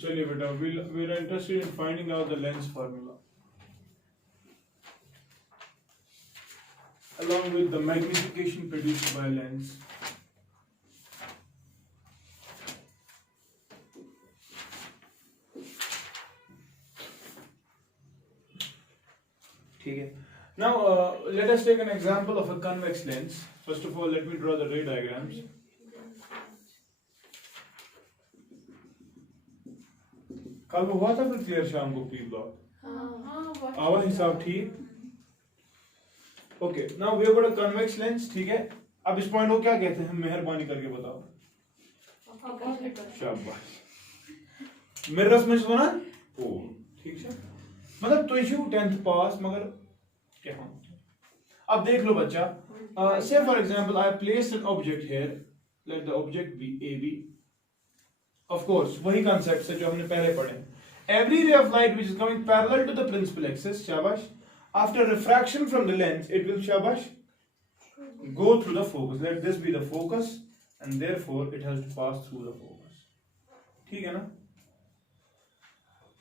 चलिए बेटा, we are interested in finding out the lens formula along with the magnification produced by lens. ठीक है. Now let us take an example of a convex lens. First of all, let me draw the ray diagrams. कल वो हुआ था फिर clear शाम को pre block? आवाज हिसाब ठीक. Okay, now we have got a convex lens. ठीक है, अब इस पॉइंट को क्या कहते हैं, मेहरबानी करके बताओ. शाबाश. मिररस में सुना ओ ठीक है. मतलब तो इशू 10th पास मगर क्या हम. अब देख लो बच्चा, say for example I place an object here, let the object be AB. Of course, वही concepts है जो हमने पहले पढ़े. Every ray of light which is coming parallel to the principal axis, shabash, after refraction from the lens, it will shabash go through the focus. Let this be the focus, and therefore it has to pass through the focus. ठीक है ना?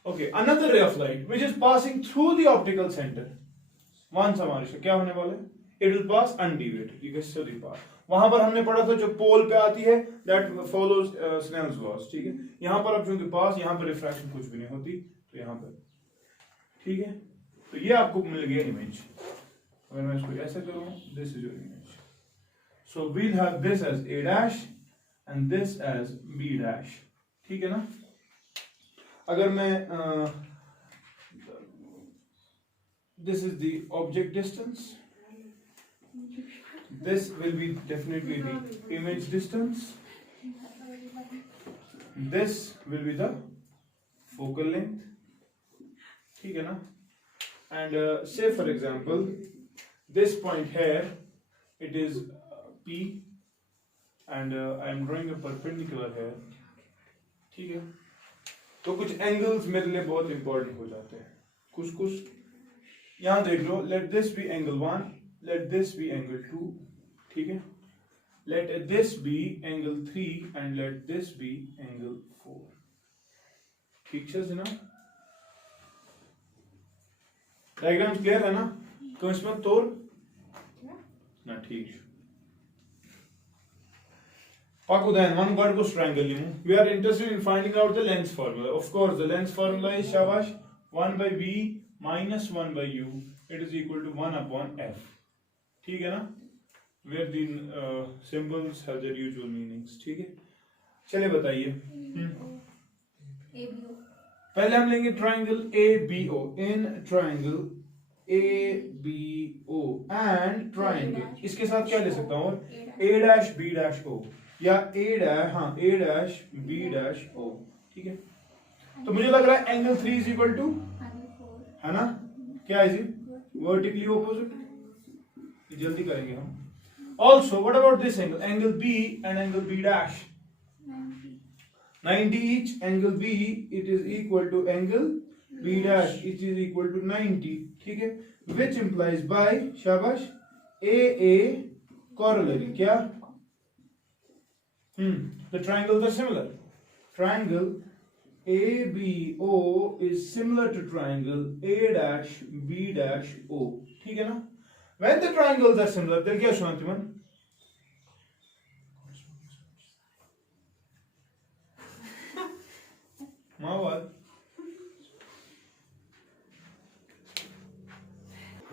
Okay, another ray of light which is passing through the optical center. Once हमारे क्या होने वाला है? It will pass undeviated. You can study part. वहां पर हमने पढ़ा था जो पोल पे आती है that follows Snell's laws. ठीक है, यहाँ पर अब चूंकि पास, यहाँ पर रिफ्रैक्शन कुछ भी नहीं होती, तो यहाँ पर ठीक है. तो ये आपको मिल गया इमेज. अगर मैं इसको ऐसे करूँ, this is your image. So we'll have this as A dash and this as B dash. ठीक है ना. अगर मैं this is the object distance, this will be definitely the image distance, this will be the focal length. ठीक है ना. And say for example this point here, it is P and I am drawing a perpendicular here. ठीक है. तो कुछ angles मेरे लिए बहुत इंपॉर्टेंट हो जाते हैं. कुछ यहाँ देख लो. let this be angle 1, let this be angle 2. ठीक है. let this be angle 3 and let this be angle 4. ठीक है ना. डायग्राम क्लियर है ना. तो इसमें तोड़ ना. ठीक है. Pakudan, one got goes triangle. We are interested in finding out the length formula. Of course, the length formula is shabash 1 by V minus 1 by U. It is equal to 1 upon F. ठीक है ना. Where the symbols have their usual meanings. ठीक है. चलिए बताइए. पहले हम लेंगे triangle ABO. In triangle ABO and triangle, इसके साथ क्या ले सकता हूँ? A dash B dash O या A dash B dash O. ठीक है. तो मुझे लग रहा है एंगल 3 is equal to, है ना. क्या है जी? Vertically opposite. जल्दी करेंगे हम. Also, what about this angle? Angle B and angle B dash. 90 each. Angle B, it is equal to angle B dash. It is equal to 90. ठीक है. Which implies by शाबाश AA corollary. क्या? The triangles are similar. Triangle ABO is similar to triangle A dash B dash O. ठीक है ना. When the triangles are similar, then क्या शांतिमन? मावाद.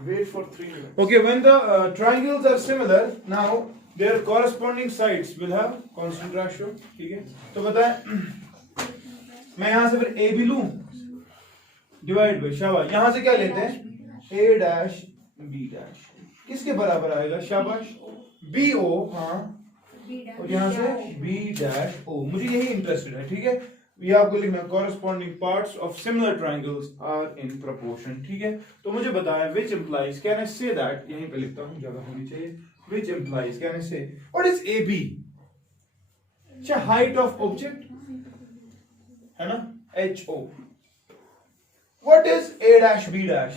Wait for 3 minutes. Okay, when the triangles are similar, now their corresponding sides will have constant ratio. ठीक है. तो बताएं, मैं यहाँ से फिर AB लूँ, divide by शाबाश. यहाँ से क्या लेते हैं? A dash B dash. किसके बराबर आएगा? शाबाश BO. हाँ, और यहाँ से B dash O. मुझे यही इंटरेस्टेड है. ठीक है. ये आपको लिखना corresponding parts of similar triangles are in proportion. ठीक है. तो मुझे बताया which implies, can I say that, यहीं पे लिखता हूँ, जगह होनी चाहिए. which implies, can I say, what is AB? अच्छा, height of object है ना, HO. what is A dash B dash?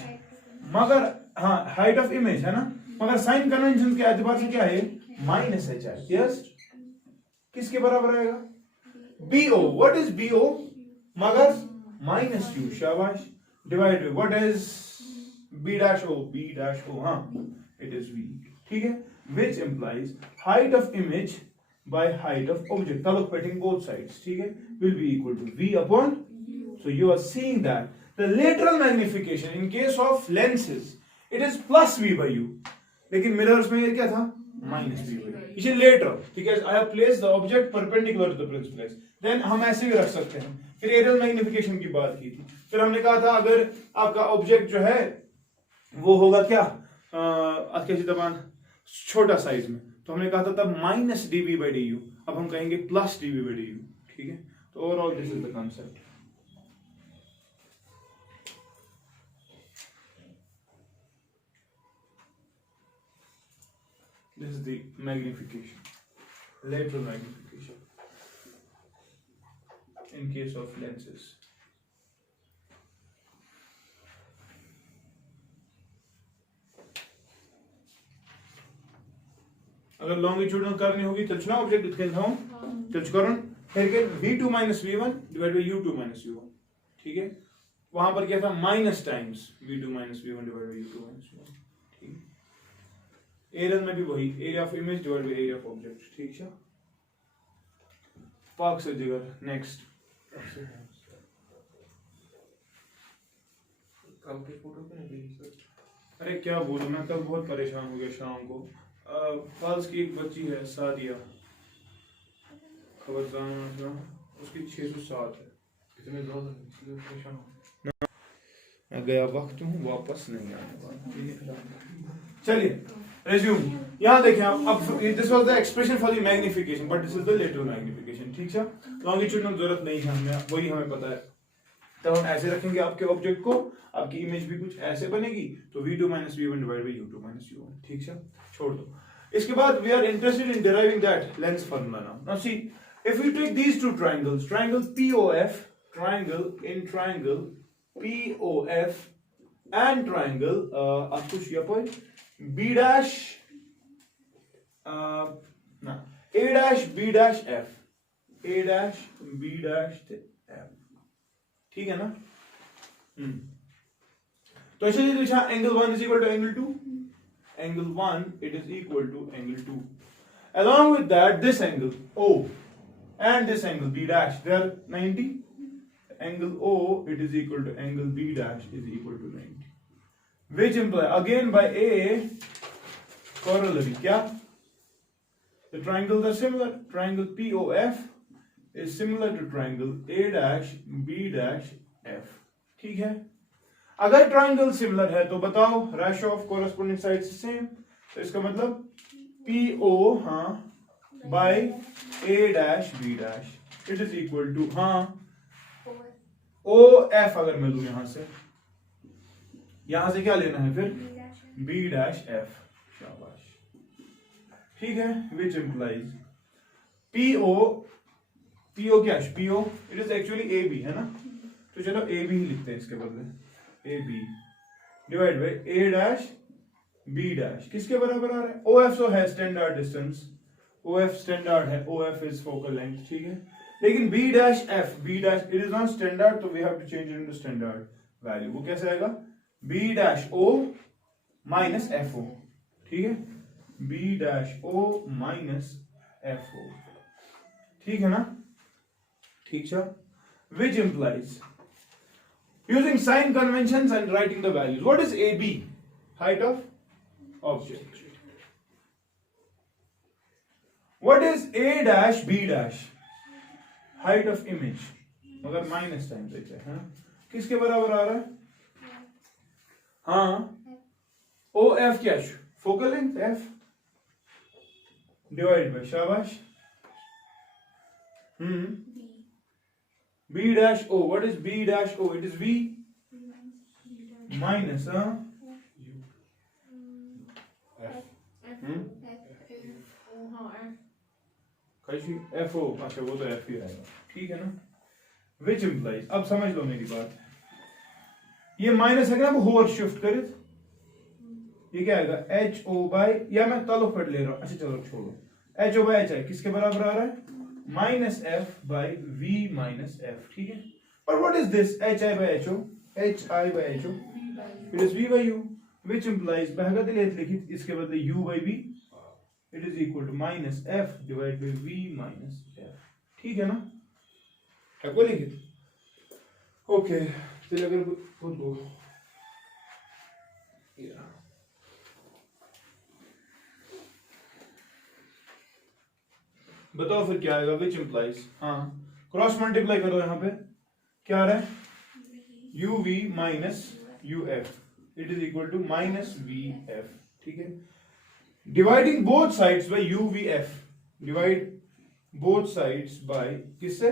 मगर हाँ, height of image है ना, मगर साइन कन्वेंशन के एतबार से क्या है? माइनस एच है. यस. किसके बराबर आएगा? BO. what is BO? मगर माइनस यू, शाबाश, divide by what is B dash O, हाँ इट इज वी, ठीक है, which implies height of image by height of object, calculating both sides, ठीक है, will be equal to v upon, so you are seeing that the lateral magnification in case of lenses it is plus v by u, लेकिन mirrors में ये क्या था, minus v by u, इसे lateral, ठीक है, I have placed the object perpendicular to the principal axis, then हम ऐसे भी रख सकते हैं। फिर एरियल मैग्निफिकेशन की बात की थी, फिर हमने कहा था अगर आपका ऑब्जेक्ट जो है वो होगा क्या, कैसी दबान, छोटा साइज में, तो हमने कहा था तब minus D V by D U, अब हम कहेंगे plus D V by D U, ठीक है। तो overall this is the concept. This is the magnification, lateral magnification in case of lenses. अगर लॉन्गिट्यूडनल करनी होगी तो चुनाव ऑब्जेक्ट दिखेगा हम तो करूं फिर के v2 minus v1 divide by u2 minus u1, ठीक है, वहां पर क्या था minus times v2 minus v1 divide by u2 minus u1, ठीक है। एरिया में भी वही area of image divide by area of object, ठीक है। पार्क से जगह नेक्स्ट कल की फोटो क्यों नहीं भेजी सर? अरे क्या बोलूं, मैं कल बहुत परेशान हो गया शाम को। फाल्स की एक बच्ची है सादिया, खबरदार उसकी 607 है, इतने ज्यादा इसलिए परेशान हो। मैं गया वक्त हूँ, वापस नहीं आने वाला। चलिए रेज्यूम, यहाँ देखें आप, अब this was the expression for the magnification but this is the lateral magnification, ठीक है। लॉन्गिट्यूडनल जरूरत नहीं है हमें, वही हमें पता है, तो हम ऐसे रखेंगे आपके ऑब्जेक्ट को, आपकी इमेज भी कुछ ऐसे बनेगी, तो v2 minus v1 divide by u2 minus u1, ठीक है, छोड़ दो। इसके बाद we are interested in deriving that length formula now. Now see, if we take these two triangles, triangle POF, triangle POF and triangle akush yapoy B dash A dash B dash F, A dash B dash F, ठीक है ना। तो ऐसे ही लिखा angle 1 is equal to angle 2, angle 1 it is equal to angle 2, along with that this angle O and this angle B dash they are 90, angle O it is equal to angle B dash is equal to 90, which imply again by A corollary क्या, the triangles are similar, triangle POF is similar to triangle A dash B dash F, ठीक है। अगर triangle similar है तो बताओ ratio of corresponding sides same, तो इसका मतलब PO हाँ by A dash B dash it is equal to हाँ OF, अगर मैं लूं यहां से क्या लेना है फिर B डैश F, शाबाश, ठीक है, विच इंप्लाइज PO क्या है, PO it is actually AB है ना, तो चलो AB ही लिखते हैं इसके बदले, AB divide by A dash B dash, किसके बराबर आ रहा है, OF तो है स्टैंडर्ड डिस्टेंस, OF स्टैंडर्ड है, OF इज फोकल लेंथ, ठीक है, लेकिन B dash F, B dash it is not standard, तो we have to change into standard value, वो कैसे आएगा B dash O minus FO, ठीक है, B dash O minus FO, ठीक है ना, ठीक है, which implies using sign conventions and writing the values. What is AB? Height of object. What is A dash B dash? Height of image. मगर minus time से है, हाँ? किसके बराबर आ रहा है, हाँ OF क्या, focal length F divide by, शाबाश, B dash O. What is B dash O? It is V minus FO, अच्छा वो तो F ही आएगा, ठीक है ना, which implies, अब समझ लो मेरी बात, ये माइनस है ना, वो होवर शिफ्ट करे, ये क्या आएगा HO by, या मैं ताल्लुक पढ़ ले रहा हूँ, अच्छा चलो छोड़ो, HO by HI किसके बराबर आ रहा है, minus F by V minus F, ठीक है, But what is this hi by ho? Hi by ho. It is v by u, which implies बहगत लिखित इसके बदले u by v. It is equal to minus f divided by v minus f. ठीक है ना? है कोई लिखित? Okay. चलिए अगर खुद को बताओ फिर क्या आएगा, विच इम्प्लाइज, हाँ क्रॉस मल्टीप्लाई करो, यहाँ पे क्या आ रहा है, U V minus U F, it is equal to minus V F, ठीक है। Dividing both sides by U V F, divide both sides by किससे,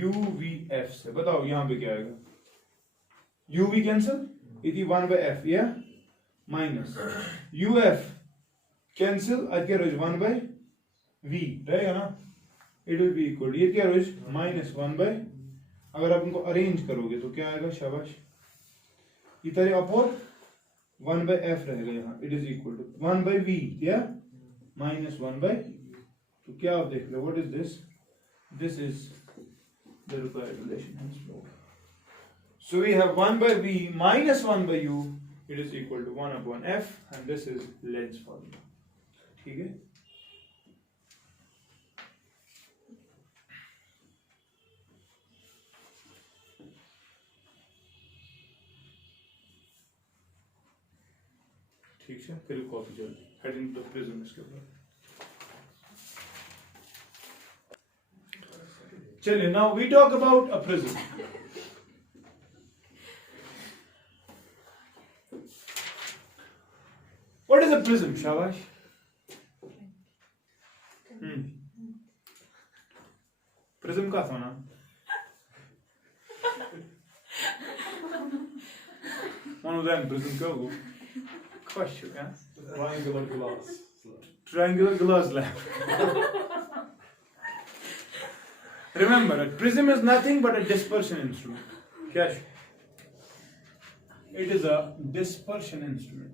यू वी एफ से, बताओ यहाँ पे क्या आएगा, यू वी कैंसिल, इति 1 बाय एफ, या माइनस यू एफ कैंसिल, आज क्या रोज 1 बाय v रहेगा ना, इट विल बी इक्वल, ये क्या रोज माइनस 1 बाय, अगर आप उनको अरेंज करोगे तो क्या आएगा, शाबाश, इधर अपॉन 1 बाय f रहेगा यहाँ, it is equal to 1 by v, या माइनस 1 बाय, तो क्या आप देख रहे हो, what is this, this is the required relation, so we have 1 by v minus 1 by u, it is equal to 1 upon f, and this is Lenz's formula, ठीक है। ठीक है, फिर कॉपी जल्दी, हेडिंग टू प्रिज्म इसके ऊपर। चलिए, now we talk about a prism. What is a prism, शाबाश, प्रिज्म का था ना, one of them prism क्या होगा, question, yeah? Triangular glass. Triangular glass lamp. Remember, a prism is nothing but a dispersion instrument. क्या? It is a dispersion instrument.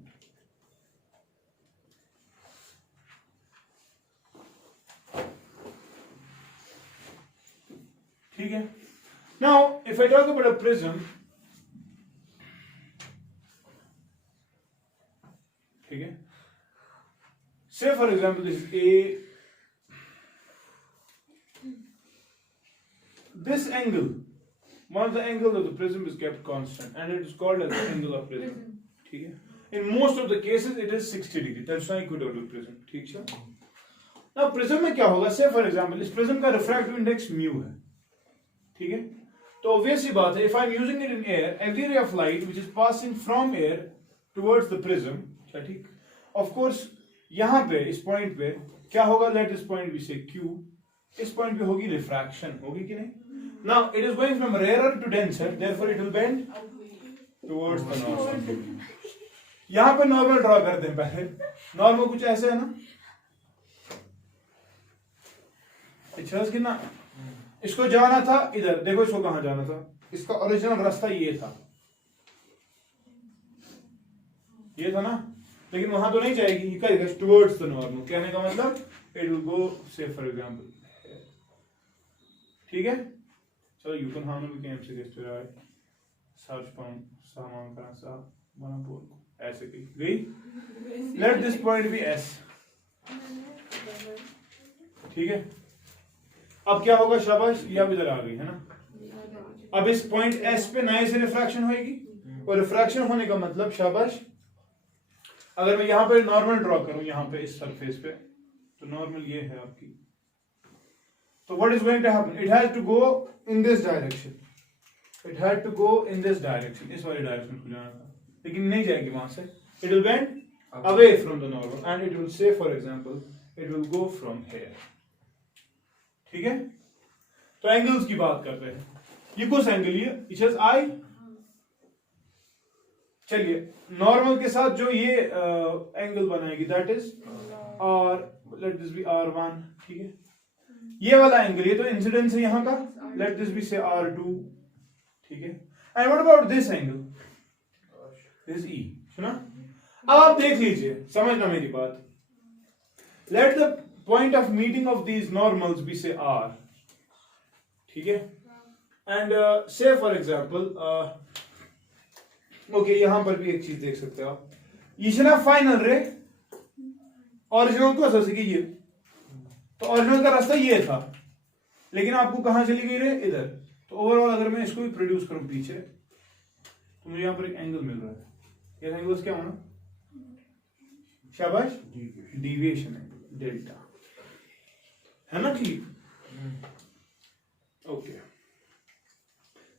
ठीक है? Now, if I talk about a prism, ठीक है, say for example this is a, this angle, one of the angles of the prism is kept constant and it is called as the angle of prism, ठीक है, in most of the cases it is 60 degree, that's why equilateral prism, ठीक है। now prism में क्या होगा, say for example इस prism का refractive index mu है, ठीक है, तो obvious सी बात है, if I am using it in air, every ray of light which is passing from air towards the prism, ठीक, ऑफ कोर्स यहां पे इस पॉइंट पे क्या होगा, लेट इस पॉइंट बी से Q, इस पॉइंट पे होगी रिफ्रैक्शन, होगी कि नहीं, now it is going from rarer to denser, therefore it will bend towards the normal. यहां पे नॉर्मल ड्रॉ करते हैं पहले, नॉर्मल कुछ ऐसे है ना, अच्छा कि ना, इसको जाना था इधर, देखो इसको कहां जाना था, इसका ओरिजिनल रास्ता ये था, ये था ना, लेकिन वहां तो नहीं जाएगी, ये करेगा टुवर्ड्स द नॉर्मल, कहने का मतलब इट विल गो से फॉर एग्जांपल, ठीक है। चलो you can how we can say this to right search point समांकन सा बना बोल ऐसे की गई, let this point be S, ठीक है। अब क्या होगा, शाबाश, ये अब इधर आ गई है ना, अब इस पॉइंट एस पे नए से रिफ्रैक्शन होगी, और रिफ्रैक्शन होने का मतलब शाबाश, अगर मैं यहां पे नॉर्मल ड्रॉ करूं यहां पे इस सरफेस पे, तो नॉर्मल ये है आपकी, तो what is going to happen, it has to go in this direction, it had to go in this direction, इस वाली डायरेक्शन को जाना था, लेकिन नहीं जाएगी वहां से, it will bend away from the normal and it will say for example it will go from here, ठीक है। तो एंगल्स की बात करते हैं, ये कुछ एंगल, ये इट इज आई, चलिए नॉर्मल के साथ जो ये एंगल बनाएगी that is R, let this be R1, ठीक है, ये वाला एंगल, ये तो इंसिडेंस है यहाँ का, लेट दिस बी से R2, ठीक है, and what about this angle, this E, सुना, अब आप देख लीजिए, समझना मेरी बात, let the point of meeting of these normals be से R, ठीक है, एंड से फॉर एग्जांपल ओके, यहां पर भी एक चीज देख सकते हो आप, ये ना फाइनल रे ओरिजिनल को असर से ये, तो ओरिजिनल का रास्ता ये था, लेकिन आपको कहां चली गई रे, इधर। तो ओवरऑल अगर मैं इसको भी प्रोड्यूस करूं पीछे, तो मुझे यहां पर एक एंगल मिल रहा है। ये एंगल क्या होना, शाबाश, डिविएशन एंगल डेल्टा, है ना, ठीक। ओके,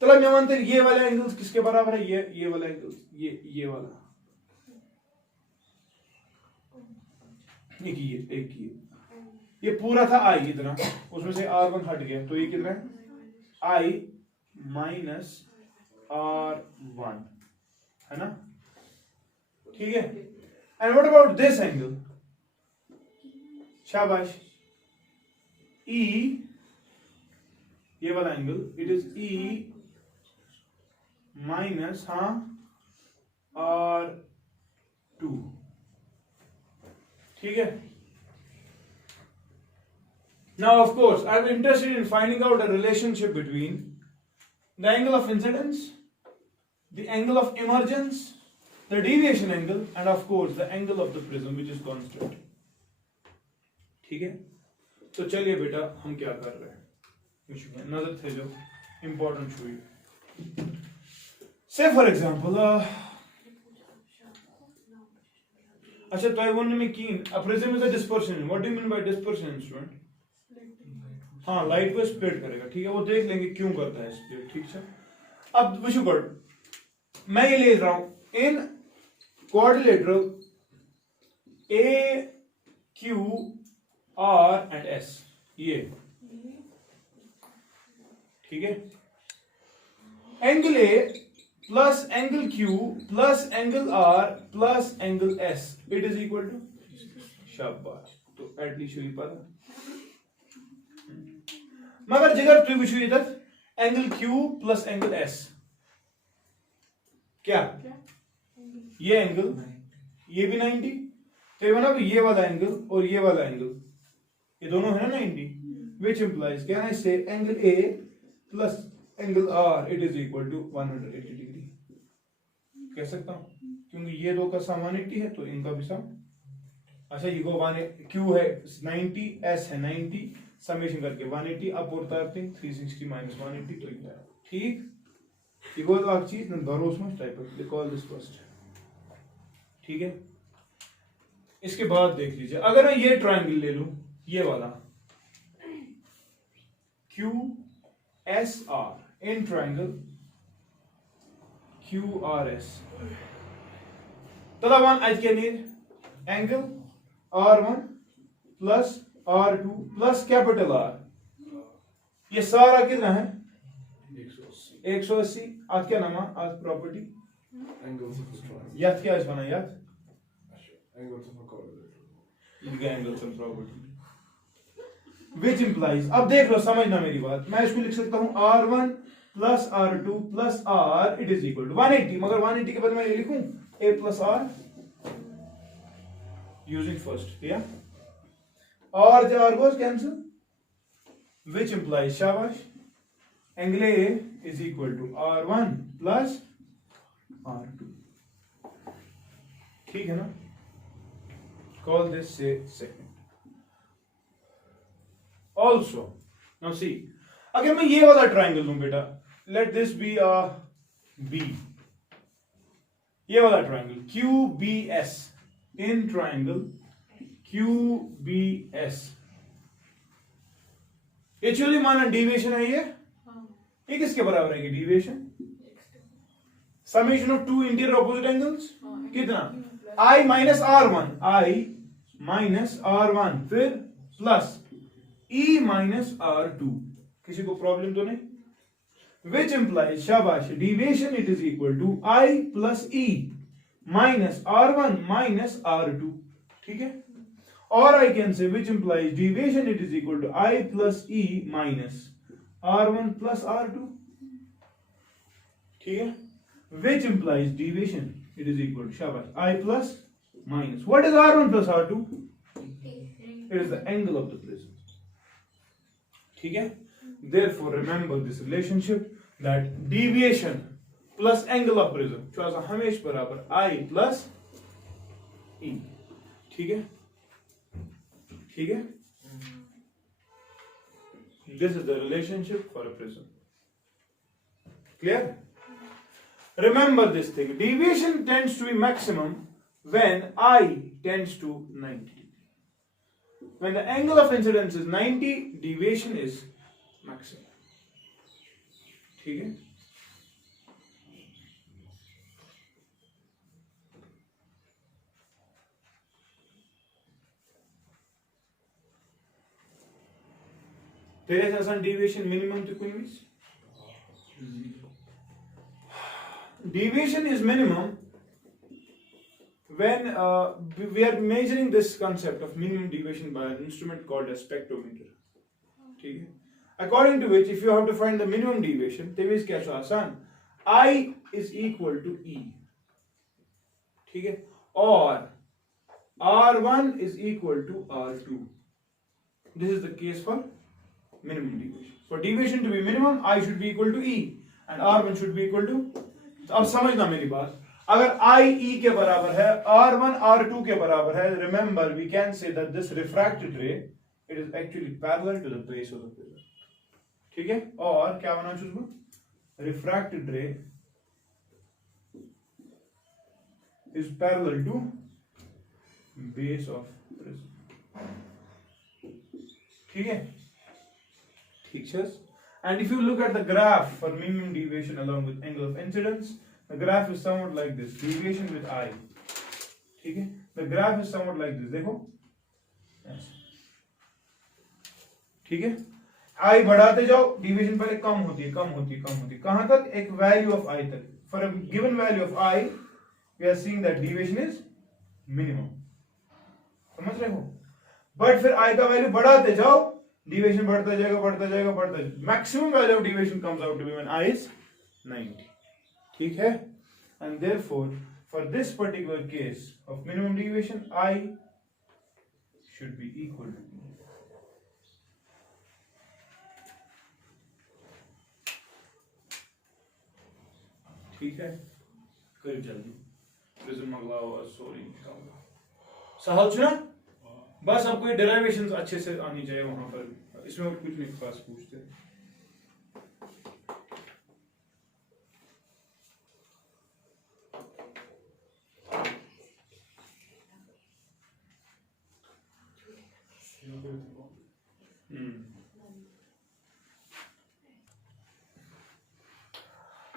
चलो मैं मानते हैं ये वाले एंगल्स किसके बराबर है, ये वाला एंगल, ये वाला, एक ये पूरा था आई इतना, उसमें से R1 हट गया, तो ये कितना है, I माइनस R1, है ना, ठीक है। And what about this angle, शाबाश, E, ये वाला angle, it is E minus R2, ठीक है। Now, of course, I'm interested in finding out a relationship between the angle of incidence, the angle of emergence, the deviation angle, and of course, the angle of the prism, which is constant. ठीक है, तो चलिए बेटा हम क्या कर रहे हैं, नजर थे जो important हुई। Say for example, अच्छा तो I want to make keen. A prism is a dispersion. What do you mean by dispersion, student? हाँ, लाइट को स्प्लिट करेगा, ठीक है, वो देख लेंगे क्यों करता है स्प्लिट, ठीक है। अब विशु गढ़, मैं ये ले रहा हूं in quadrilateral AQR and S, ये ठीक है, angle A plus angle Q plus angle R plus angle S, it is equal to, शाबाश, तो एटलीस्ट यही पता। मगर जिगर तु वुचु इधर angle Q plus angle S, क्या ये एंगल, ये भी 90, तो ये बना ये वाला एंगल और ये वाला एंगल, ये दोनों है ना 90, which implies can I say angle A plus angle R it is equal to 180 degree, कह सकता हूं, क्योंकि ये दो का सम 180 है, तो इनका भी सम, अच्छा ये को Q है 90, S है 90, समेशन करके 180 अब और 360 माइनस 180, तो ये ठीक, ये गोल वाक चीज न भरोस much type of, they call this first, ठीक है। इसके बाद देख लीजिए, अगर मैं ये ट्रायंगल ले लूं, ये वाला QSR इन ट्रायंगल QRS, तला वन आज के नीर angle R1 plus R2 plus capital R, ये सारा कितना है 180, आज क्या नाम है, आज प्रॉपर्टी याद क्या है बना, याद angles of property, which implies, अब देख लो समझना मेरी बात, मैं इसको लिख सकता हूं R1 plus R2 plus R it is equal to 180, मगर 180 के बाद मैं ये लिखूं A plus R using first, या और जो R goes cancel, which implies, शाबाश, angle A is equal to R1 plus R2, ठीक है ना, call this say second. Also, now see, अगर मैं ये वाला ट्राइंगल लूं बेटा, let this be a B, ये वाला triangle QBS in triangle QBS, actually माना डिविएशन है ये किसके बराबर है, deviation summation of to interior opposite angles, कितना I minus R1, I minus R1 फिर प्लस E माइनस R2, किसी को प्रॉब्लम तो नहीं, विच इंप्लाइज, शाबाश, deviation it is equal to I plus E minus R1 minus R2, ठीक है, और I can say which implies deviation it is equal to I plus E minus R1 plus R2, ठीक है, which implies deviation it is equal to, शाबाश, I plus minus, what is R1 plus R2, it is the angle of the prism, ठीक है, therefore remember this relationship, that deviation plus angle of prism जो आसान हमेशा बराबर I plus E. ठीक है? ठीक है? This is the relationship for a prism. Clear? Remember this thing. Deviation tends to be maximum when I tends to 90. When the angle of incidence is 90, deviation is maximum. ठीक है? तेरे से आसान deviation minimum to कोई miss? Deviation is minimum when we are measuring this concept of minimum deviation by an instrument called a spectrometer. ठीक है? According to which, if you have to find the minimum deviation, then is क्या आसान? I is equal to E. ठीक है? और R1 is equal to R2. This is the case for minimum deviation. For deviation to be minimum, I should be equal to E and R1 should be equal to. अब समझना मेरी बात. अगर I E के बराबर है, R1 R2 के बराबर है, remember we can say that this refracted ray, it is actually parallel to the base of the prism. ठीक है? और क्या बना चुका? Refracted ray is parallel to base of prism. ठीक है? ठीक है? And if you look at the graph for minimum deviation along with angle of incidence, the graph is somewhat like this. Deviation with I. ठीक है? The graph is somewhat like this. देखो? Yes. ठीक है? I बढ़ाते जाओ, deviation पहले कम होती है, कम होती है, कम होती है. कहाँ तक? एक value of I तक. For a given value of I, we are seeing that deviation is minimum. समझ रहे हो? But फिर I का value बढ़ाते जाओ, deviation बढ़ता जाएगा, बढ़ता जाएगा, बढ़ता जाएगा. Maximum value of deviation comes out to be when I is 90. ठीक है? And therefore, for this particular case of minimum deviation, I should be equal to E. ठीक है? कर जल्दी. प्रिज्म अगला हुआ, सॉरी सहल चुना? बस आपको ये डेरिवेशंस अच्छे से आनी चाहिए वहां पर. इसमें और कुछ नहीं खास पूछते.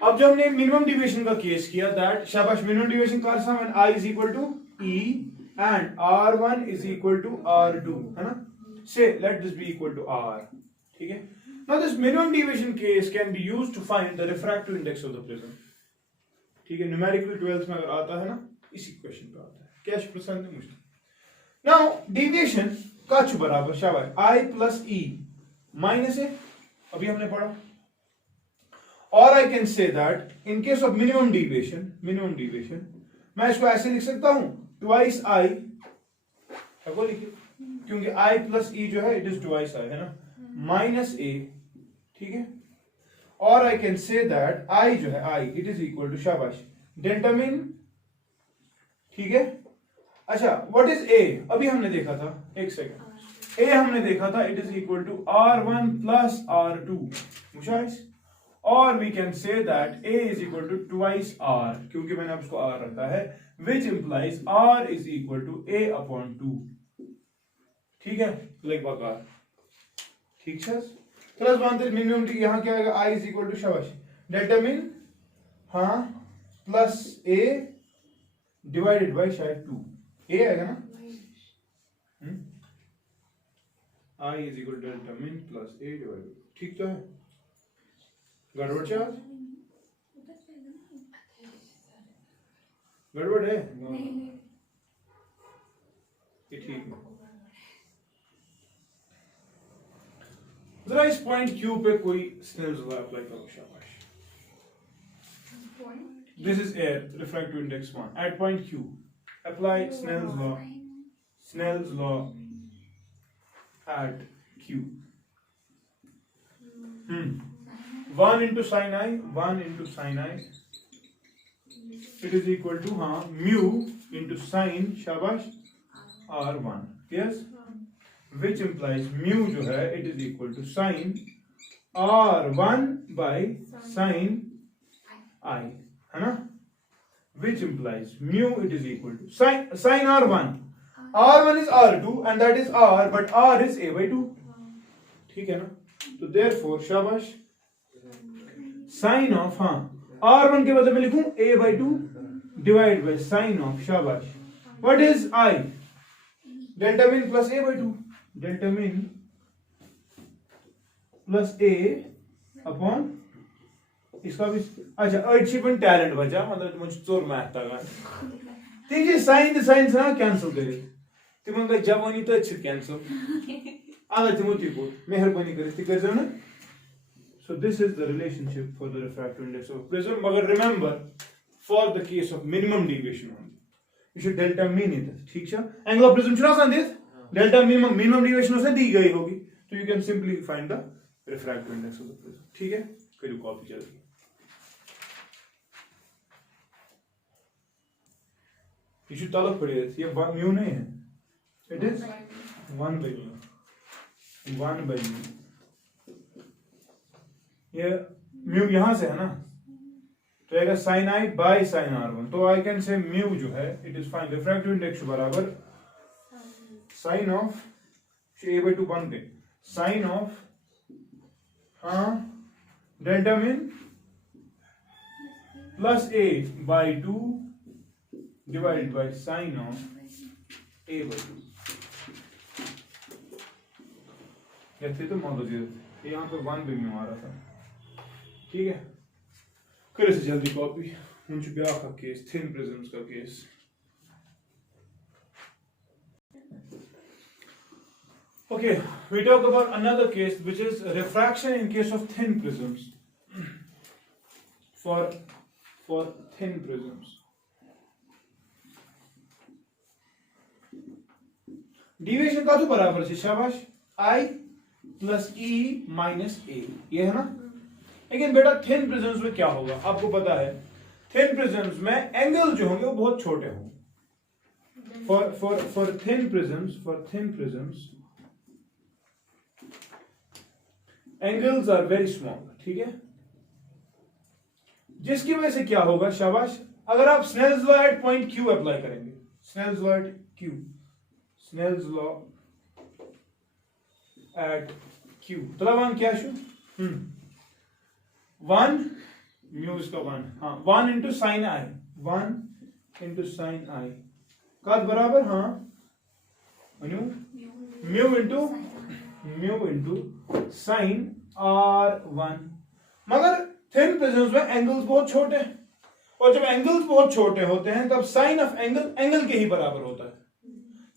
अब जब हमने मिनिमम डिविएशन का केस किया, दैट शाबाश, मिनिमम डिविएशन का अर्थ when I is equal to E and R1 is equal to R2, है ना? Say let this be equal to R. ठीक है? Now this minimum deviation case can be used to find the refractive index of the prism. ठीक है? Numerical 12th में अगर आता है ना, इसी क्वेश्चन पे आता है. कैश परसेंट है मुश्किल. Now deviation का छु बराबर शाबाश I plus E minus A, अभी हमने पढ़ा. Or I can say that in case of minimum deviation, मैं इसको ऐसे लिख सकता हूं, twice I, को लिखिए, क्योंकि I plus E जो है, it is twice I, है ना, minus A, ठीक है? Or I can say that I जो है, I, it is equal to शाबाश, delta min, ठीक है? अच्छा, what is A? अभी हमने देखा था, एक सेकंड, A हमने देखा था, it is equal to R1 plus R2, Mushahid? Or we can say that A is equal to twice R, क्योंकि मैंने अब उसको R रखा है, which implies R is equal to A upon 2. ठीक है? लगभग R. ठीक है? प्लस वन तक मिनिमम यहाँ क्या आएगा? I is equal to शाबाश डेल्टा मिन, हाँ, प्लस A डिवाइडेड बाई शायद 2. A आएगा ना? I is equal to delta मिन प्लस A डिवाइडेड. ठीक तो है? गड़बड़ चार्ज? गड़बड़ है? ये ठीक है. जरा इस पॉइंट Q पे कोई स्नेल्स लॉ अप्लाई करो शाबाश. This is air, refractive index 1. At point Q, apply Snell's law. Snell's law at Q. 1 into sin I, 1 into sin I, it is equal to mu into sin शाबाश R1, yes, which implies mu जो है it is equal to sin R1 by sin I, है ना, which implies mu it is equal to sin R1. R1 is R2 and that is R, but R is A by 2. ठीक है ना, तो therefore शाबाश sin of R1 के बदले में लिखूं A by 2 divided by sin of शाबाश what is I, delta min plus A by 2, delta min plus A upon इसका भी अच्छा 80% टैलेंट बचा, मतलब मुझे चोर मैथ तगा ठीक साइन साइंस ना कैंसिल करे तिमन गई जवानी तो अच्छी कैंसिल अगर तिमो तिको मेहरबानी करे ति कर ना. So this is the relationship for the refractive index of a prism. But remember, for the case of minimum deviation only, you should delta mean it. ठीक है? Angle of prism चुना संदेश delta minimum deviation उसे दी गई होगी, तो you can simply find the refractive index of the prism. ठीक है? करो कॉपी जल्दी. You should तलब पड़ी है. ये mu नहीं है. It is 1 by mu. 1 by mu. ये mu यहाँ से है ना, तो आएगा sin I by sin R1. तो I can say mu जो है it is fine. Refractive index बराबर sin of A by 2 बन गए. Sin of delta min plus A by 2 divided by sin of A by 2. ये थे तो मान लो जीरो, यहाँ पे 1 by mu आ रहा था. ठीक है, कर इसे जल्दी कॉपी. मुझे ब्याह का केस, थिन प्रिज्म्स का case. Okay, we talk about another case which is refraction in case of thin prisms. For thin prisms, deviation का तो बराबर है शाबाश I plus E minus A, ये है ना. लेकिन बेटा थिन प्रिज्म्स में क्या होगा आपको पता है, थिन प्रिज्म्स में एंगल जो होंगे वो बहुत छोटे होंगे. for thin prisms angles are very small. ठीक है, जिसकी वजह से क्या होगा शाबाश, अगर आप Snell's law at point Q apply करेंगे, Snell's law at Q, Snell's law at Q, तो क्या शू 1 mu इसका 1 1 into sin I, 1 into sin I का बराबर mu into sin R1. मगर थिन प्रिज्म्स में एंगल्स बहुत छोटे हैं, और जब एंगल्स बहुत छोटे होते हैं तब साइन ऑफ एंगल के ही बराबर होता है.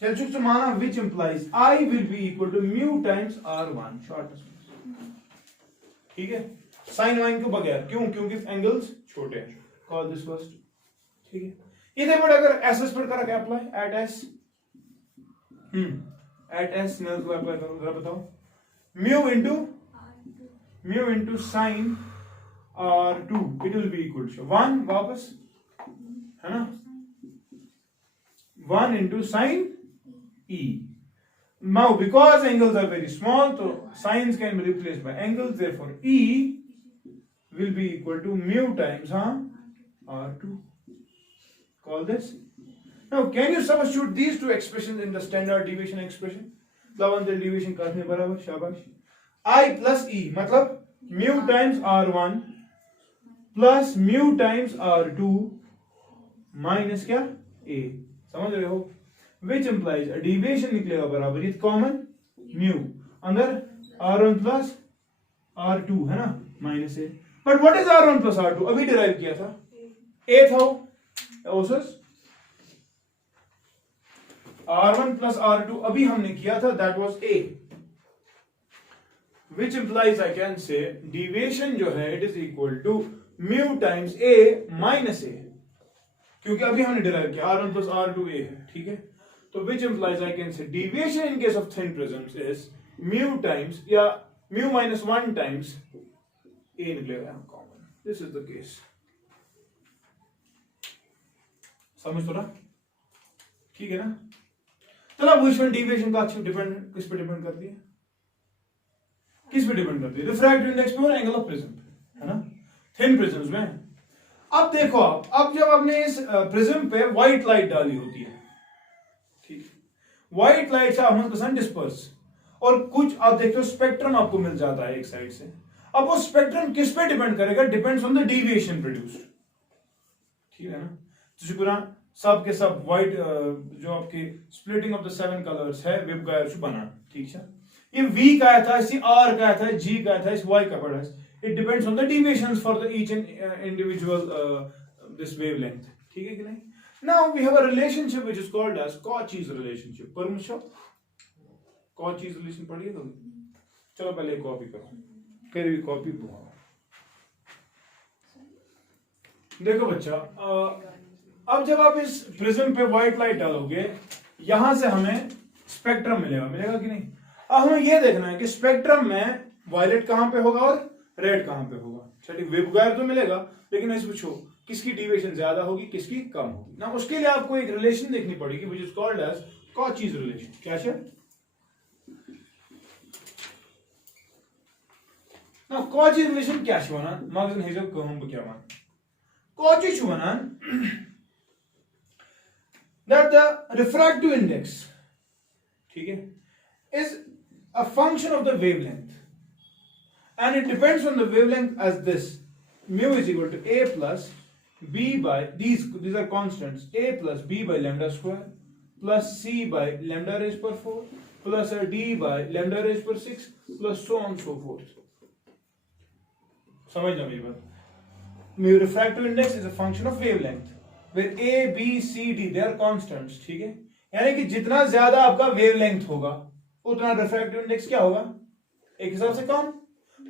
चल चुक माना which implies I will be equal to mu times R1 shortest. ठीक है, साइन वाइन के बगैर, क्यों, क्योंकि एंगल्स छोटे हैं. Call this first. ठीक है, इधर पर अगर एस एस पर करा क्या apply at S, at S Snell's law apply करो, जरा बताओ. mu into sin R2 it will be equal to 1 वापस है ना, 1 into sin E. Now because angles are very small, so sines can be replaced by angles, therefore E will be equal to mu times R2. Call this. Now can you substitute these two expressions in the standard deviation expression? Lavantel deviation करने बराबर शाबाश. I plus E मतलब mu times R1 plus mu times R2 minus क्या A. समझ रहे हो? Which implies a deviation निकलेगा बराबर इस कॉमन mu अंदर R1 plus R2 है ना minus A. But what is R1 plus R2? अभी डिराइव किया था A था ओसस. R1 plus R2 अभी हमने किया था, that was A. Which implies I can say deviation जो है it is equal to mu times A minus A, क्योंकि अभी हमने डिराइव किया R1 plus R2 A है. ठीक है, तो which implies I can say deviation in case of thin prisms is mu times या mu minus 1 times ए निकलेगा यहाँ common, this is the case. समझ तो रहा, ठीक है ना। चलो अब विचुअल डेविएशन का डिपेंड किस पे डिपेंड करती है, किस पे डिपेंड करती है, रिफ्रैक्टिव इंडेक्स पे और एंगल ऑफ प्रिज्म पे, है ना, थिन प्रिज्म्स में। अब देखो आप, अब जब आपने इस प्रिज्म पे व्हाइट लाइट डाली होती है, ठीक है, व्हाइट लाइट से हम डिस्पर्स, और कुछ आप देखते हो स्पेक्ट्रम आपको मिल जाता है एक साइड से। अब वो स्पेक्ट्रम किस पे डिपेंड करेगा, depends on the deviation produced, ठीक है ना। तो पूरा सब के सब व्हाइट जो आपके स्प्लिटिंग ऑफ द 7 कलर्स है वेवगाइड से बना, ठीक है। ये V का आया था, इसी R का आया था, G का आया था, इस Y का पड़ा है। It depends on the deviations for the each and individual this wavelength, ठीक है कि नहीं। Now we have a relationship which is called as Cauchy's relationship. Permission Cauchy's relation पढ़िए कभी, चलो पहले कॉपी करो, फिर भी कॉपी बुआ। देखो बच्चा, अब जब आप इस प्रिज्म पे व्हाइट लाइट डालोगे, यहां से हमें स्पेक्ट्रम मिलेगा कि नहीं। अब हमें यह देखना है कि स्पेक्ट्रम में वायलेट कहां पे होगा और रेड कहां पे होगा। चलिए वेवगाइड तो मिलेगा, लेकिन इस पूछो किसकी डेविएशन ज्यादा होगी, किसकी कम होगी ना। उसके लिए आपको एक रिलेशन देखनी पड़ेगी which is called as Cauchy's relation. क्या है ना, कॉचीज रिलेशन क्या है ना, मगजन हिसाब को हम क्या मान Cauchy छुना that the refractive index, ठीक है, is a function of the wavelength and it depends on the wavelength as this. Mu is equal to a plus b by these are constants, a plus b by lambda square plus c by lambda raised per 4 plus a d by lambda raised per 6 plus so on so forth. समझना मेरी बात। Mu refractive index is a function of wavelength where a b c d they are constants, ठीक है। यानी कि जितना ज्यादा आपका वेवलेंथ होगा उतना रिफ्रैक्टिव इंडेक्स क्या होगा, एक हिसाब से कम।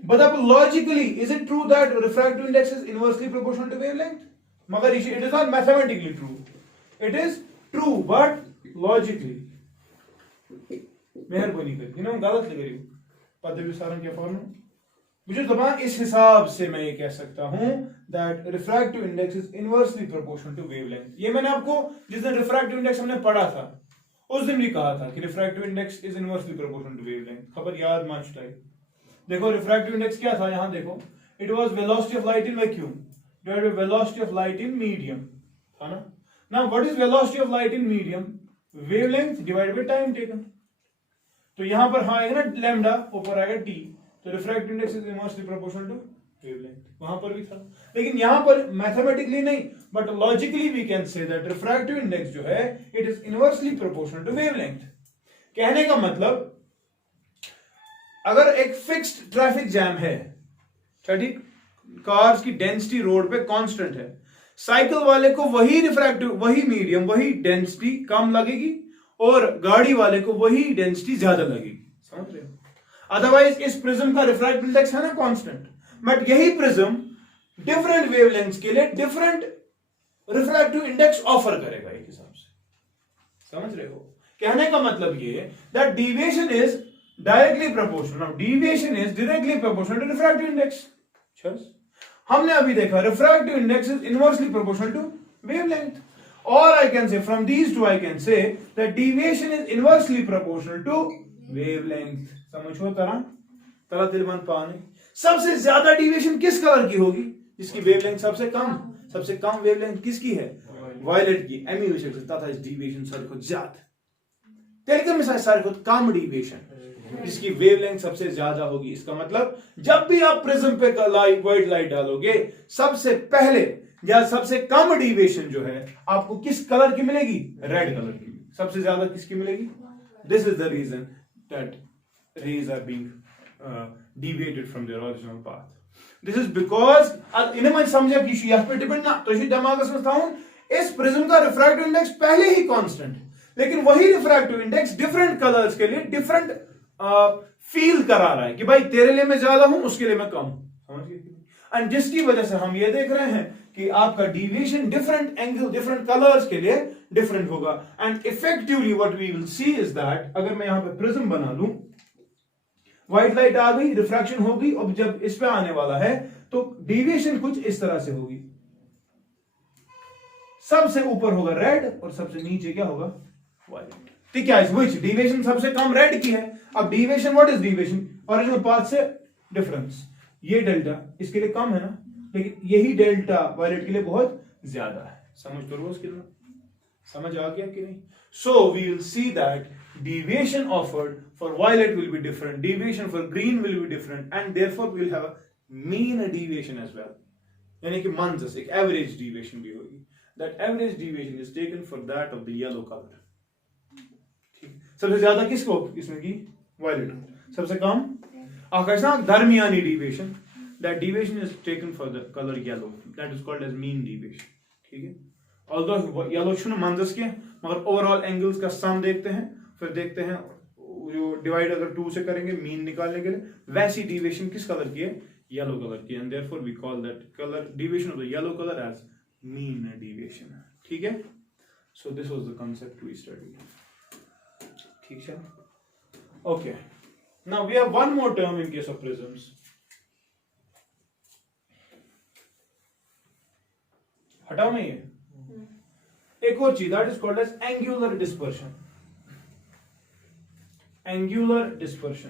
बट अब logically is it true that refractive index is inversely proportional to wavelength, मगर it is not mathematically true, it is true but logically. मेहरबानी करके ना गलत लग रही हूं, पद विसारण क्या फॉर्म मुझे दबा, इस हिसाब से मैं ये कह सकता हूं that refractive index is inversely proportional to wavelength. ये मैंने आपको जिस दिन रिफ्रैक्टिव इंडेक्स हमने पढ़ा था उस दिन भी कहा था कि refractive index is inversely proportional to wavelength. खबर याद मान चाहिए। देखो रिफ्रैक्टिव इंडेक्स क्या था, यहां देखो, it was velocity of light in vacuum divided by velocity of light in medium, था ना। Now what is velocity of light in medium, wavelength divided by time taken. तो यहां पर हाँ आएगा ना लैम्डा, ऊपर आएगा टी, तो refractive index is inversely proportional to wavelength. वहां पर भी था, लेकिन यहां पर मैथमेटिकली नहीं but logically we can say that refractive index जो है it is inversely proportional to wavelength. कहने का मतलब अगर एक फिक्स्ड ट्रैफिक जैम है, ठीक, कार्स की डेंसिटी रोड पे कांस्टेंट है, साइकिल वाले को वही रिफ्रैक्टिव, वही मीडियम, वही डेंसिटी कम लगेगी और गाड़ी वाले को वही डेंसिटी ज्यादा लगेगी, समझ रहे हो। अदरवाइज इस प्रिज्म का रिफ्रैक्टिव इंडेक्स है ना कांस्टेंट, बट यही प्रिज्म डिफरेंट वेवलेंथ्स के लिए डिफरेंट रिफ्रैक्टिव इंडेक्स ऑफर करेगा एक हिसाब से, समझ रहे हो। कहने का मतलब ये that deviation is directly proportional, now deviation is directly proportional to refractive index. हमने अभी देखा refractive index is inversely proportional to wavelength, और I can say from these two I can say that deviation is inversely proportional to wavelength. समझो तरह दिलमन पाने सबसे ज्यादा deviation किस कलर की होगी, जिसकी वेवलेंथ सबसे कम वेवलेंथ किसकी है, वायलेट की। एमी हो सकता था इस डेविएशन सारे को ज्यादा, तेरे मिसाल सारे को कम डेविएशन जिसकी वेवलेंथ सबसे ज्यादा होगी। इसका मतलब जब भी आप प्रिज्म पे लाइट व्हाइट लाइट डालोगे, सबसे पहले या सबसे कम डेविएशन जो है आपको किस कलर की मिलेगी, रेड कलर की। सबसे ज्यादा किसकी मिलेगी, this is the reason that rays are being deviated from their original path. This is because इन्हें मैं समझा कि यह पे डिपेंड ना, तो इसी दिमाग में था इस प्रिज्म का रिफ्रैक्टिव इंडेक्स पहले ही कांस्टेंट, लेकिन वही रिफ्रैक्टिव इंडेक्स डिफरेंट कलर्स के लिए डिफरेंट फील करा रहा है कि भाई तेरे लिए मैं ज्यादा हूं, उसके लिए मैं कम, समझ गए। एंड जिसकी वजह से हम ये देख रहे हैं कि आपका deviation different angle different colours के लिए डिफरेंट होगा। And effectively what we will see is that अगर मैं यहां पे प्रिज्म बना लूं, व्हाइट लाइट आ गई, रिफ्रैक्शन होगी, और जब इस पे आने वाला है तो डिविएशन कुछ इस तरह से होगी, सबसे ऊपर होगा रेड और सबसे नीचे क्या होगा, वायलेट। ठीक है, व्हिच डिविएशन सबसे कम रेड की है। अब deviation, what is deviation, original path से डिफरेंस। ये डेल्टा इसके लिए कम है ना, लेकिन यही डेल्टा वायलेट के लिए बहुत ज्यादा है। समझ तो रोज कितना समझ आ गया कि नहीं? So we will see that deviation offered for violet will be different, deviation for green will be different, and therefore we will have a mean deviation as well, यानी कि मंजस एक एवरेज डिविएशन भी होगी। that average deviation is taken for that of the yellow color। ठीक, सबसे ज्यादा किसको इसमें की, वायलेट को, सबसे कम आकर्षण दरमियानी deviation, that deviation is taken for the color yellow, that is called as mean deviation। ठीक है, although yellow शुन मंजस के, मगर ओवरऑल एंगल्स का सम देखते हैं, फिर देखते हैं जो डिवाइड अगर 2 से करेंगे मीन निकालने के लिए, वैसी डिविएशन किस कलर की है, येलो कलर की, and therefore we call that colour deviation of the yellow colour as mean deviation. ठीक है, so this was the concept we study. ठीक है, okay, now we have one more term in case of prisms. हटाओ नहीं है, एक और चीज, that is called as angular dispersion. Angular dispersion,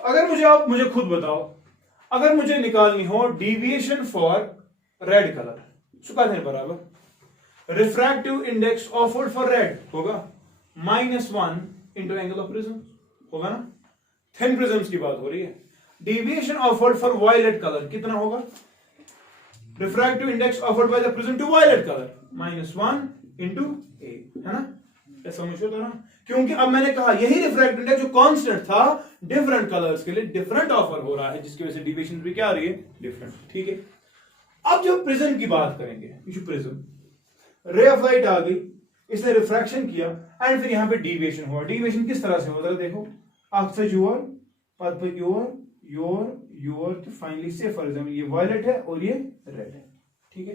अगर मुझे खुद बताओ, अगर मुझे निकालनी हो डिविएशन फॉर रेड कलर, सुखा है बराबर refractive index offered for red होगा -1 इंटू एंगल ऑफ प्रिज्म, होगा ना, थिन प्रिज्म्स की बात हो रही है। Deviation offered for violet colour कितना होगा, refractive index offered by the prism to violet colour -1 into A, है ना, ऐसा मुझे तो ना, क्योंकि अब मैंने कहा यही रिफ्रैक्टिव इंडेक्स जो कांस्टेंट था डिफरेंट कलर्स के लिए डिफरेंट ऑफर हो रहा है, जिसकी वजह से डिविएशन भी क्या आ रही है, डिफरेंट। ठीक है, अब जब प्रिज्म की बात करेंगे, ये प्रिज्म रे ऑफ लाइट आ गई, इसने रिफ्रैक्शन किया, एंड फिर यहां पे डिविएशन हुआ। डिविएशन किस तरह से होता है, देखो, अक्सर योर पद पे योर तो फाइनली से फॉर एग्जाम्पल ये वायलेट है और ये रेड है। ठीक है,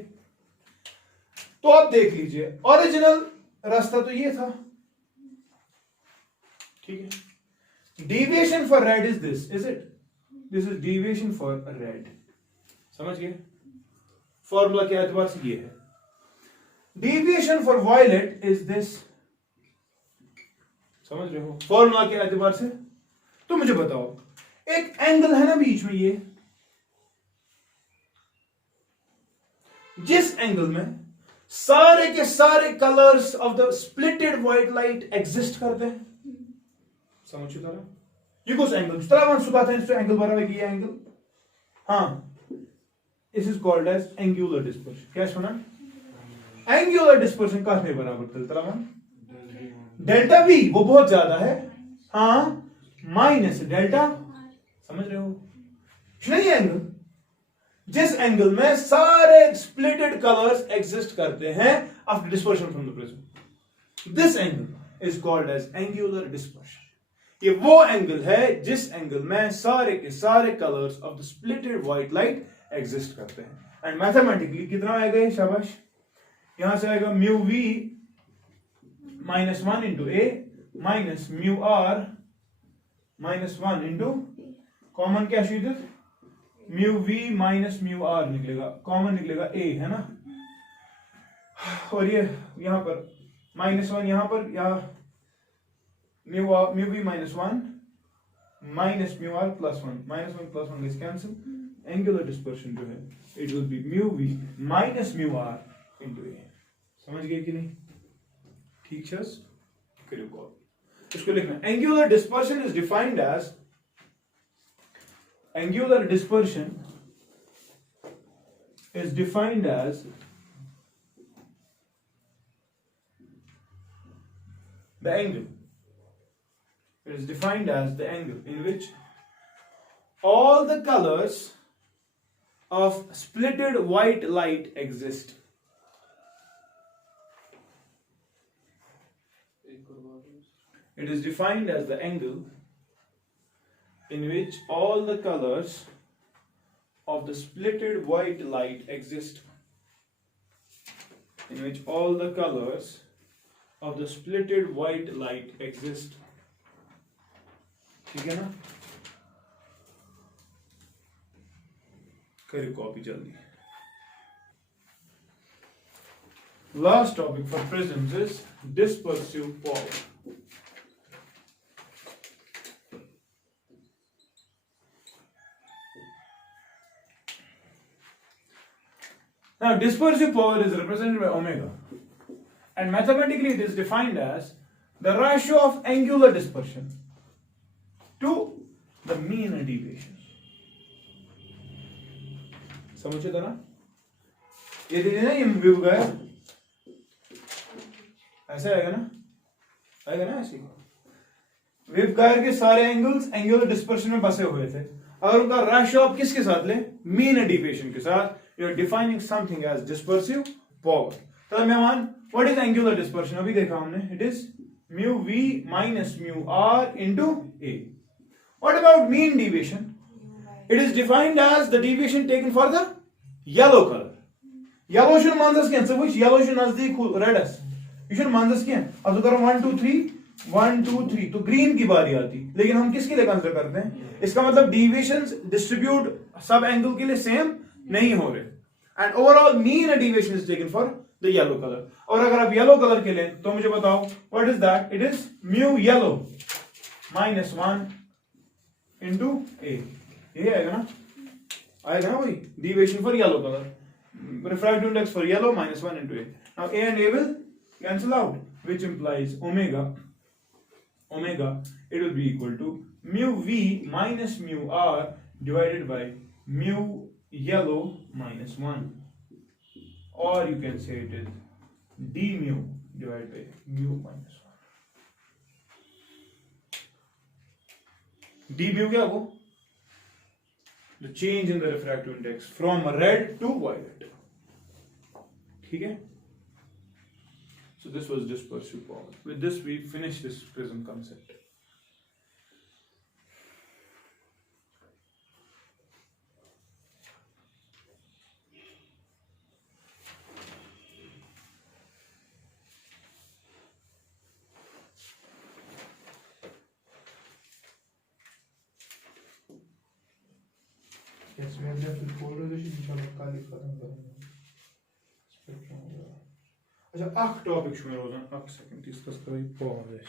तो आप देख लीजिए ओरिजिनल रास्ता तो ये था। ठीक है, deviation for red is this, is it, this is deviation for red. समझ गए, फॉर्मूला के एतबार से ये है। Deviation for violet is this, समझ रहे हो, फॉर्मूला के एतबार से। तो मुझे बताओ, एक एंगल है ना बीच में, ये जिस एंगल में सारे के सारे colours of the splitted white light exist करते हैं, समझ रहे हो, ये कुछ एंगल तरह सुबह था एंगल बराबर ये एंगल, हाँ, this is called as angular dispersion. क्या सुना, एंगुलर डिस्पर्शन का बराबर तरह डेल्टा वी, वो बहुत ज्यादा है, हाँ, माइनस डेल्टा, समझ रहे हो, नहीं एंगल जिस एंगल में सारे स्प्लिटेड कलर्स एग्जिस्ट करते हैं after dispersion from the prism, this angle is called as angular dispersion. ये वो एंगल है जिस एंगल में सारे के सारे colours of the splitted white light exist करते हैं। एंड मैथमेटिकली कितना आएगा ये, शाबाश, यहां से आएगा mu V -1 into A minus mu R -1 into common क्या शीट, mu V minus mu R निकलेगा, कॉमन निकलेगा ए, है ना, और ये यहां पर -1 यहां पर, या mu V -1 minus mu R +1, -1 +1 is cancel, angular dispersion जो है it will be mu V minus mu R into A. समझ गए कि नहीं? ठीक है, करियो कॉल, इसको लिखना, angular dispersion is defined as, angular dispersion is defined as the angle, it is defined as the angle in which all the colors of splitted white light exist. It is defined as the angle in which all the colors of the splitted white light exist. in which all the colors of the splitted white light exist. ठीक है ना? करिए copy जल्दी. Last topic for prisms is dispersive power. Now, dispersive power is represented by omega, and mathematically it is defined as the ratio of angular dispersion to the mean deviation. समझे तो ना? ये देखिए ना, ये व्यू गया ऐसे आएगा ना? आएगा ना ऐसे? वेव गायर के सारे एंगल्स एंगुलर डिस्पर्शन में बसे हुए थे. अगर उनका रेशियो आप किसके साथ ले? मीन डेविएशन के साथ. You are defining something as dispersive power. तो मेहमान, व्हाट इज एंगुलर डिस्पर्शन? अभी देखा हमने, it is mu V minus mu R into A. What about mean deviation? It is defined as the deviation taken for the yellow color. Yellow should manzas kya? So which yellow should nazdik red as? You should manzas kya? अब तो करो 1 2 3 1 2 3 तो green की बारी आती. लेकिन हम किसके लिए कंसिडर करते हैं? इसका मतलब deviations distribute सब एंगल के लिए सेम नहीं हो रहे. And overall mean deviation is taken for the yellow color. और अगर आप yellow color के लिए तो मुझे बताओ what is that? It is mu yellow minus 1 into a. ये आएगा ना? आएगा ना वही deviation for yellow color. Refractive index for yellow minus 1 into a. Now a and a will cancel out, which implies omega. It will be equal to mu v minus mu r divided by mu yellow minus 1, or you can say it is d mu divided by mu minus 1. d mu क्या वो? The change in the refractive index from red to violet. ठीक है? So this was dispersive power. With this we finish this prism concept. Yes, we have left with polarization. इंशाल्लाह कल ही खत्म करेंगे. Spectrum. अच्छा, अख टॉपिक शुरू हो जाए. अख सेकंड डिस्कस करें पॉवर.